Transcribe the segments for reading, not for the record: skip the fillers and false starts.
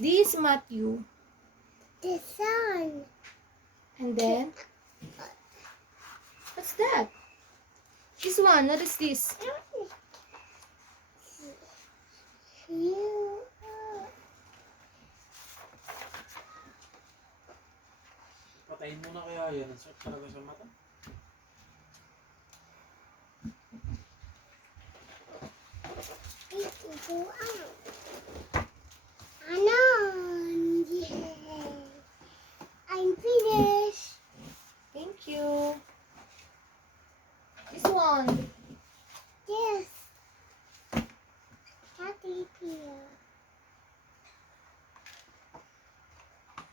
this, Matthew? The sun. And then, what's that? This one, what is this? You. Patayin mo na kaya yan. Ang sakit talaga sa mata. I'm finished. Thank you. This one. Yes. Caterpillar.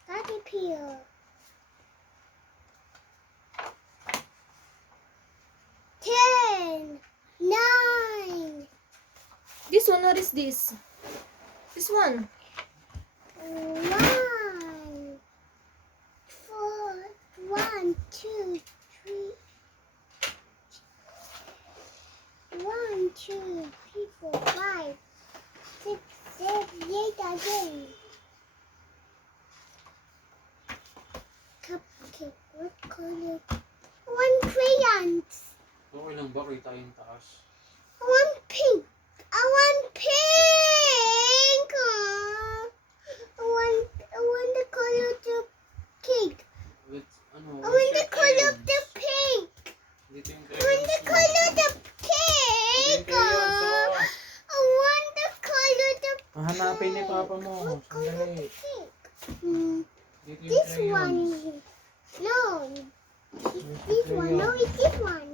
Caterpillar. 10, 9. This one, what is this? This one. 1, 4, 1, 2, 3. 1, 2, 3, 4, 5, 6, 7, 8 again. Cupcake, what color? 1 crayons. Okay lang ba? Kita yung taas. 1 pink. I want pink. I want the color of the cake. Let's, ano, I want the color of the pink. Dito yung I want the color of the cake. I want the color of the Hanapin ni Papa mo. What color of the Sandali. cake? Dito yung This crayons. one. No. This one. No, it's this one.